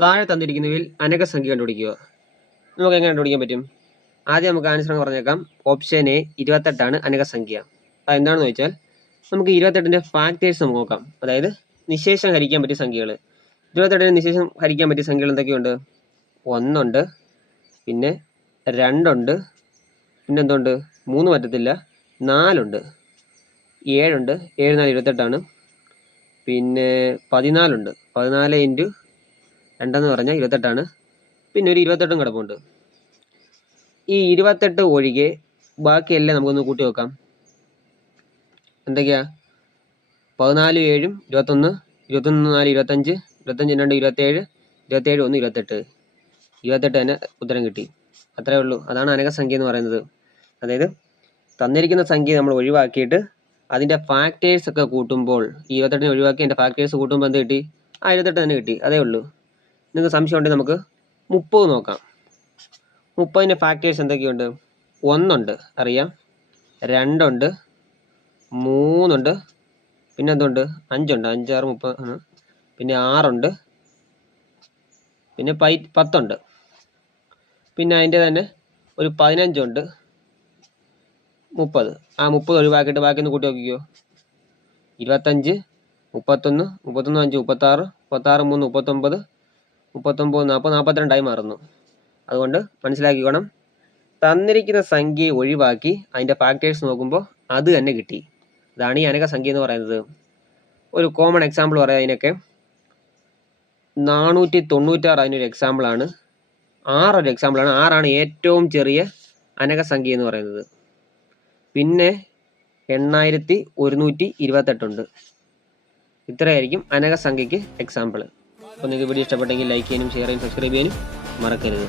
താഴെ തന്നിരിക്കുന്നതിൽ അനകസംഖ്യ കണ്ടുപിടിക്കുക. നമുക്ക് എങ്ങനെ കണ്ടുപിടിക്കാൻ പറ്റും? ആദ്യം നമുക്ക് ആൻസർ പറഞ്ഞേക്കാം. Option A 28 അനകസംഖ്യ. അത് എന്താണെന്ന് വെച്ചാൽ നമുക്ക് 28ന്റെ ഫാക്ടേഴ്സ് നമുക്ക് നോക്കാം. അതായത് നിശേഷം ഹരിക്കാൻ പറ്റിയ സംഖ്യകൾ. 28ന് നിശേഷം ഹരിക്കാൻ പറ്റിയ സംഖ്യകൾ എന്തൊക്കെയുണ്ട്? 1 ഉണ്ട്, പിന്നെ 2 ഉണ്ട്, പിന്നെ എന്തുണ്ട്? 3 പറ്റത്തില്ല, 4 ഉണ്ട്, 7 ഉണ്ട്, 7 4 28, പിന്നെ 14 ഉണ്ട്. 14 ഇൻറ്റു 2 എന്ന് പറഞ്ഞാൽ 28, പിന്നെ ഒരു 28 കിടപ്പുണ്ട്. ഈ 28 ഒഴികെ ബാക്കിയെല്ലാം നമുക്കൊന്ന് കൂട്ടി വെക്കാം. എന്തൊക്കെയാ? 14 7 21, 21 4 25, 25 2 27, 27 1 28. 28 തന്നെ ഉത്തരം കിട്ടി. അത്രേ ഉള്ളൂ. അതാണ് അനകസംഖ്യ എന്ന് പറയുന്നത്. അതായത് തന്നിരിക്കുന്ന സംഖ്യ നമ്മൾ ഒഴിവാക്കിയിട്ട് അതിൻ്റെ ഫാക്ടേഴ്സ് ഒക്കെ കൂട്ടുമ്പോൾ, 28 ഒഴിവാക്കി അതിൻ്റെ ഫാക്ടേഴ്സ് കൂട്ടുമ്പോൾ എന്ത് കിട്ടി? 28 തന്നെ കിട്ടി. അതേ ഉള്ളൂ. നിങ്ങൾക്ക് സംശയം ഉണ്ടെങ്കിൽ നമുക്ക് 30 നോക്കാം. 30ൻ്റെ ഫാക്ടേഴ്സ് എന്തൊക്കെയുണ്ട്? 1 ഉണ്ട്, അറിയാം, 2 ഉണ്ട്, 3 ഉണ്ട്, പിന്നെ എന്തുണ്ട്? 5 ഉണ്ട്, 5 6 30, പിന്നെ 6 ഉണ്ട്, പിന്നെ 10 ഉണ്ട്, പിന്നെ അതിൻ്റെ തന്നെ ഒരു 15 ഉണ്ട്, 30. ആ 30 ഒഴിവാക്കിയിട്ട് ബാക്കി ഒന്ന് കൂട്ടി നോക്കിക്കോ. 25, 31, 31 5 36, 36 3 39, 39 40, 42 മാറുന്നു. അതുകൊണ്ട് മനസ്സിലാക്കിക്കോണം, തന്നിരിക്കുന്ന സംഖ്യയെ ഒഴിവാക്കി അതിൻ്റെ ഫാക്ടേഴ്സ് നോക്കുമ്പോൾ അത് തന്നെ കിട്ടി. ഇതാണ് ഈ അനകസംഖ്യ എന്ന് പറയുന്നത്. ഒരു കോമൺ എക്സാമ്പിൾ പറയാം അതിനൊക്കെ. 496 അതിനൊരു എക്സാമ്പിളാണ്. 6 ഒരു എക്സാമ്പിളാണ്. 6 ഏറ്റവും ചെറിയ അനകസംഖ്യ എന്ന് പറയുന്നത്. പിന്നെ 8128 ഉണ്ട്. ഇത്രയായിരിക്കും അനകസംഖ്യയ്ക്ക് എക്സാമ്പിൾ. അപ്പോൾ നിങ്ങൾക്ക് വീഡിയോ ഇഷ്ടപ്പെട്ടെങ്കിൽ ലൈക്ക് ചെയ്യാനും ഷെയർ ചെയ്യാനും സബ്സ്ക്രൈബ് ചെയ്യാനും മറക്കരുത്.